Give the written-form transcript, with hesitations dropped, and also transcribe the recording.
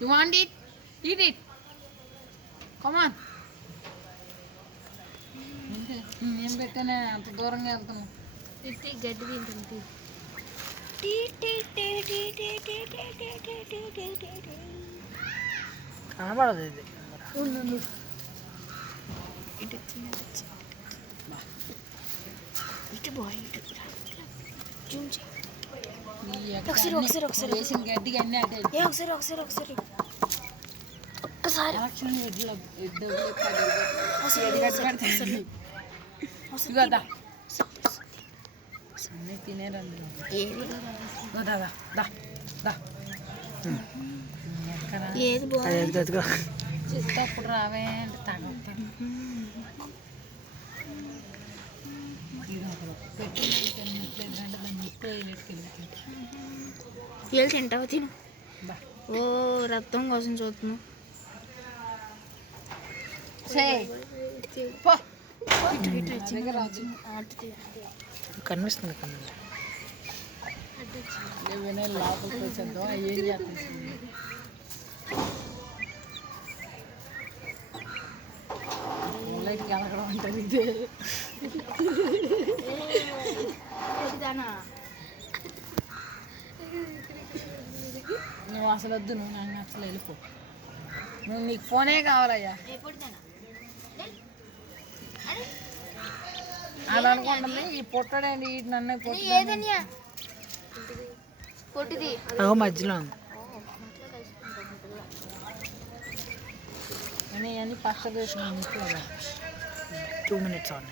You want it? Eat it. Come on. నేను పెట్టానే అంత దూరంగా వెళ్తున్నా. గడ్డి తింటుంది. కనబడదు ఇది. ఇటు బాయ్ ఇటు ఒకసారి వేసిన గడ్డిగా అన్నీ అటే ఒకసారి ఒక్కసారి అన్నీ తినేరండి. చిత్తప్పుడు రావే అంటే తాగొస్తాను. ఏళ్ళు తింటావు తిను. ఓ రక్తం కోసం చూస్తున్నావు. కనిపిస్తుంది కన్నా లోపలికి వచ్చేద్దాం. ఏం చేస్తుంది లైట్ కనకడం ఉంటుంది ఇదే. నువ్వు అసలు వద్దు, నువ్వు నాకు అసలు వెళ్ళిపో. నువ్వు నీకు ఫోనే కావాలయ్యా. అలా అనుకుంటుంది ఈ పొట్టడండి నన్ను పొట్టిది మధ్యలో ఉంది అని ఫస్ట్ 2 minutes on